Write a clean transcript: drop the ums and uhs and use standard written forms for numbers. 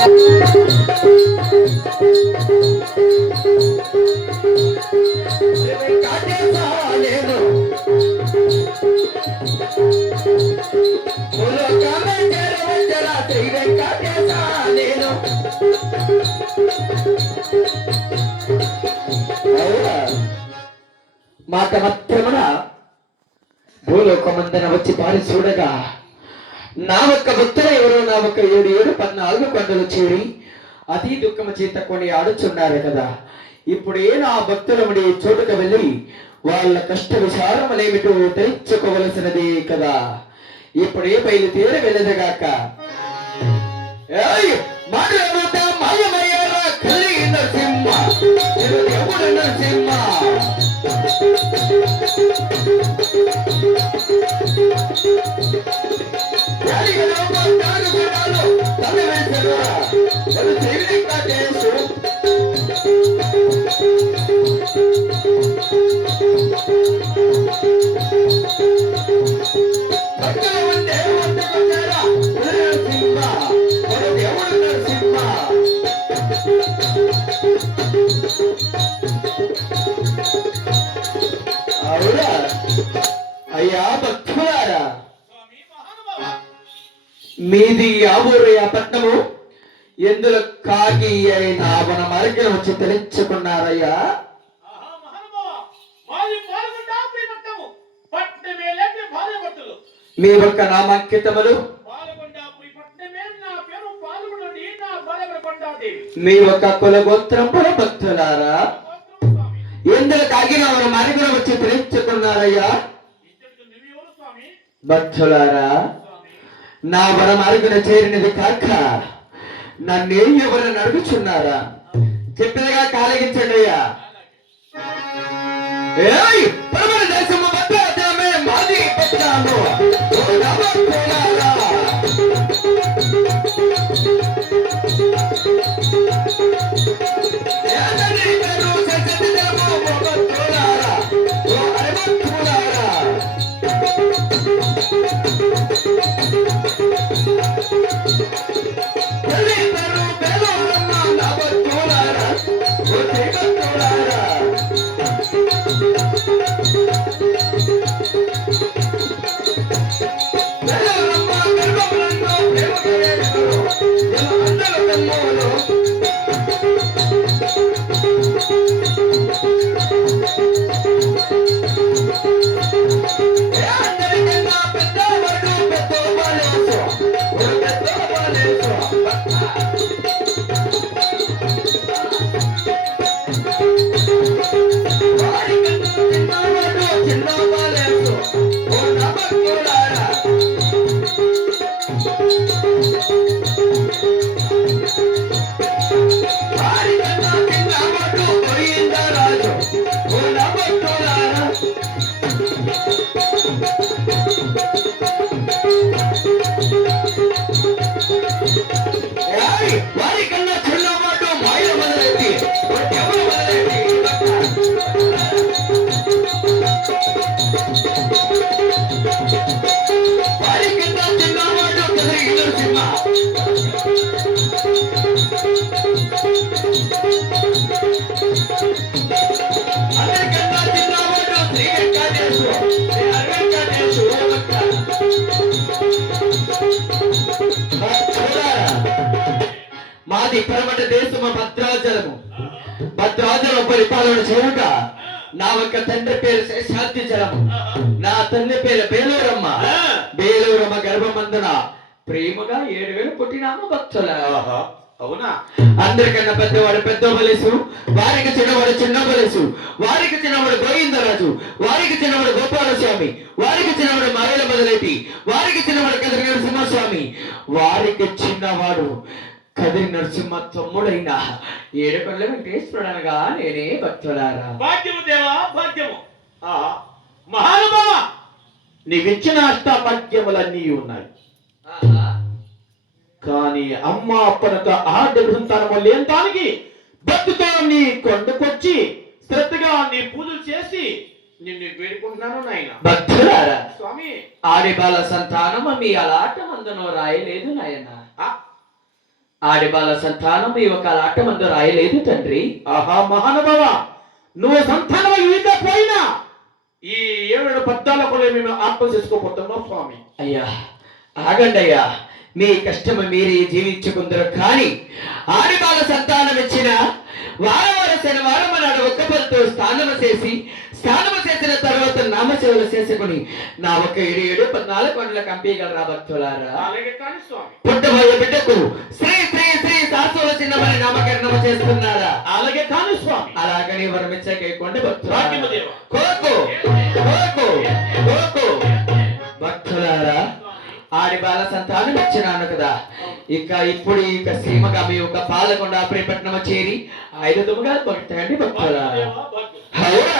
మాట మాత్రమున భూలోకమందన వచ్చి పారి చూడగా నా ఒక్క భక్తులు ఎవరో నా ఒక్క 7 కొండలు చేరి అతి దుఃఖము చేత కొని ఆడుచున్నారు కదా. ఇప్పుడే నా భక్తులముడి చోటుకు వెళ్ళి వాళ్ళ కష్ట విచారములేమిటో తెలుసుకోవలసినదే కదా. ఇప్పుడే బయలుదేరి వెళ్ళదగాక. మాయమయ్యారా కలిగి నరసింహ, ఎవడు నరసింహ? అయ్యా భక్తులారా, మీది ఆబూరయ్య పట్నము ఎందులో కాకి అయిన మన మరిగిన వచ్చి తెలుసుకున్నారయ్యా? మీ యొక్క నామాంకితములు, మీ యొక్క కులగోత్రముల భక్తులారా ఎందులో కాకిన మన మరిగిన వచ్చి తెలుసుకున్నారయ్యా? భక్తులారా, నా వరం అరుగున చేరినది కాక నన్నే ఎవరు నడుగుచున్నారా? చెప్పినగా కాలగించండి అయ్యా. దేశము భద్రాచలమే మాది పట్టాను. మాది పరమట దేశము భద్రాచలము. భద్రాచలం పరిపాలన చేయుట నా ఒక తండ్రి పేరు శేషాద్రిచలము, నా తల్లి పేరు బేలూరమ్మ. బేలూరమ్మ గర్భమందున ప్రేమగా 7,000 పుట్టినాము భక్తుల. అవునా? అందరికన్నా పెద్దవాడు పెద్ద బలేసు, వారికి చిన్నవాడు చిన్న బలేసు, వారికి చిన్నవాడు గోవిందరాజు, వారికి చిన్నవాడు గోపాలస్వామి, వారికి చిన్నవాడు మారేల మొదలైతి, వారికి చిన్నవాడు కదిరి నరసింహస్వామి, వారికి చిన్నవాడు కదిరి నరసింహ తమ్ముడైన 7 కొండల వెంకటేశ్వరుడనగా నేనే భక్తులారా. భాగ్యము దేవా భాగ్యము. మహానుభావ, నీవిచ్చిన అష్టాభాగ్యములన్నీ ఉన్నాయి. కానీ అమ్మ అప్పనతో ఆర్డర్ సంతానము లేంతానికి భక్తితో నీ కొండకొచ్చి శ్రద్ధగా నీ పూజలు చేసి నిన్ను వేడుకుంటున్నాను నాయన. భక్తులారా, స్వామి, ఆడి బాల సంతానము మీ అలాట మందును రాయలేదు నాయన. ఆడిబాల సంతానం ఈ ఒక ఆటమందు రాయలేదు తండ్రి. ఆహా మహానుభావ, నువ్వు సంతానం ఇంకా పోయినా ఈ 7 పద్యాలకు మేము ఆత్మ చేసుకోబోతున్నాం స్వామి. అయ్యా ఆగండి అయ్యా, మీ కష్టము మీరే జీవించుకుందరు. కానీ ఆడిబాల సంతానం ఇచ్చిన వారవార శనివారం నాడు ఒక్క పొద్దుతో స్నానము చేసిన తర్వాత నామసేవలు చేసుకుని నా ఒక 7 కొండల కంపీగలరా భక్తులారా. అలాగే కానీ స్వామి. పుట్టబోయే బిడ్డకు శ్రీ శ్రీ శ్రీ శాశ్వత చిన్నమని నామకరణము చేస్తున్నారా. అలాగే కానీ స్వామి. అలాగని వరమిచ్చకేయకుండా భాగ్యము భక్తులారా, దేవ. కోరుకో కోరుకో కోరుకో భక్తులారా. ఆడిబాల సంతానం ఇచ్చినాను కదా, ఇప్పుడు సీమగా మీ ఒక పాలకొండ ప్రేపట్నము చేరి 5 దుముగా భక్తండి భక్తులారా. దేవ, భాగ్యం. అవునా?